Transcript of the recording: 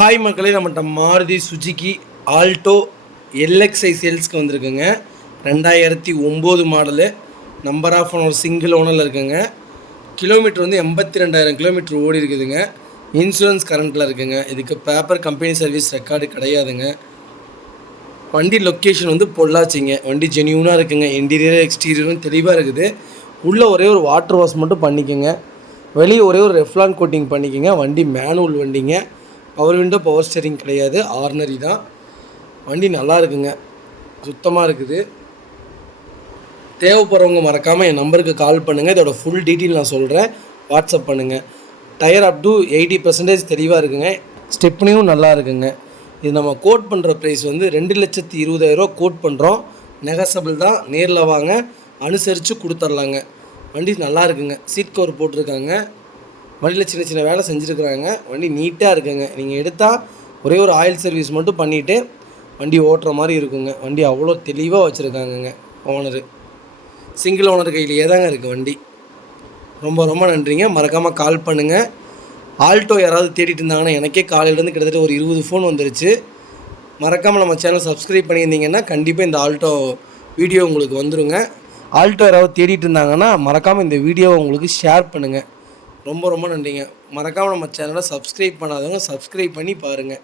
Hi மக்களே, நம்மகிட்ட Maruti Suzuki Alto LXI சேல்ஸ்க்கு வந்திருக்குங்க. 2009 மாடலு. நம்பர் ஆஃப் ஒரு சிங்கிள் ஓனரில் இருக்குங்க. கிலோமீட்டர் வந்து 82,000 கிலோமீட்டர் ஓடி இருக்குதுங்க. இன்சூரன்ஸ் கரண்ட்டில் இருக்குங்க. இதுக்கு பேப்பர் கம்பெனி சர்வீஸ் ரெக்கார்டு கிடையாதுங்க. வண்டி லொக்கேஷன் வந்து பொள்ளாச்சிங்க. வண்டி ஜென்யூனாக இருக்குங்க. இன்டீரியர் எக்ஸ்டீரியரும் தெளிவாக இருக்குது. உள்ளே ஒரே ஒரு வாட்டர் வாஷ் மட்டும் பண்ணிக்கோங்க. வெளியே ஒரே ஒரு ரெஃப்லான் கோட்டிங் பண்ணிக்கோங்க. வண்டி மேனுவல் வண்டிங்க. பவர் விண்டோ, பவர் ஸ்டேரிங் கிடையாது, ஆர்டினரி தான். வண்டி நல்லா இருக்குங்க, சுத்தமாக இருக்குது. தேவைப்படுறவங்க மறக்காமல் என் நம்பருக்கு கால் பண்ணுங்கள். இதோட ஃபுல் டீட்டெயில் நான் சொல்கிறேன், வாட்ஸ்அப் பண்ணுங்கள். டயர் அப் டு 80% தெளிவாக இருக்குங்க. ஸ்டெப்னியும் நல்லா இருக்குங்க. இது நம்ம கோட் பண்ணுற ப்ரைஸ் வந்து 2,20,000 கோட் பண்ணுறோம். நெகசபிள் தான். நேரில் வாங்க, அனுசரித்து கொடுத்துர்லாங்க. வண்டி நல்லா இருக்குங்க. சீட் கவர் போட்டிருக்காங்க. வண்டியில் சின்ன சின்ன வேலை செஞ்சுருக்குறாங்க. வண்டி நீட்டாக இருக்குங்க. நீங்கள் எடுத்தால் ஒரே ஒரு ஆயில் சர்வீஸ் மட்டும் பண்ணிவிட்டு வண்டி ஓட்டுற மாதிரி இருக்குங்க. வண்டி அவ்வளோ தெளிவாக வச்சுருக்காங்கங்க ஓனரு. சிங்கிள் ஓனர் கையிலேயே தாங்க இருக்குது வண்டி. ரொம்ப ரொம்ப நன்றிங்க. மறக்காமல் கால் பண்ணுங்கள். ஆல்டோ யாராவது தேடிட்டு இருந்தாங்கன்னா, எனக்கே காலையிலேருந்து கிட்டத்தட்ட ஒரு 20 ஃபோன் வந்துருச்சு. மறக்காமல் நம்ம சேனல் சப்ஸ்கிரைப் பண்ணியிருந்தீங்கன்னா கண்டிப்பாக இந்த ஆல்டோ வீடியோ உங்களுக்கு வந்துடுங்க. ஆல்டோ யாராவது தேடிட்டு இருந்தாங்கன்னா மறக்காமல் இந்த வீடியோவை உங்களுக்கு ஷேர் பண்ணுங்கள். ரொம்ப ரொம்ப நன்றிங்க. மறக்காமல் நம்ம சேனலை சப்ஸ்கிரைப் பண்ணாதவங்க சப்ஸ்கிரைப் பண்ணி பாருங்கள்.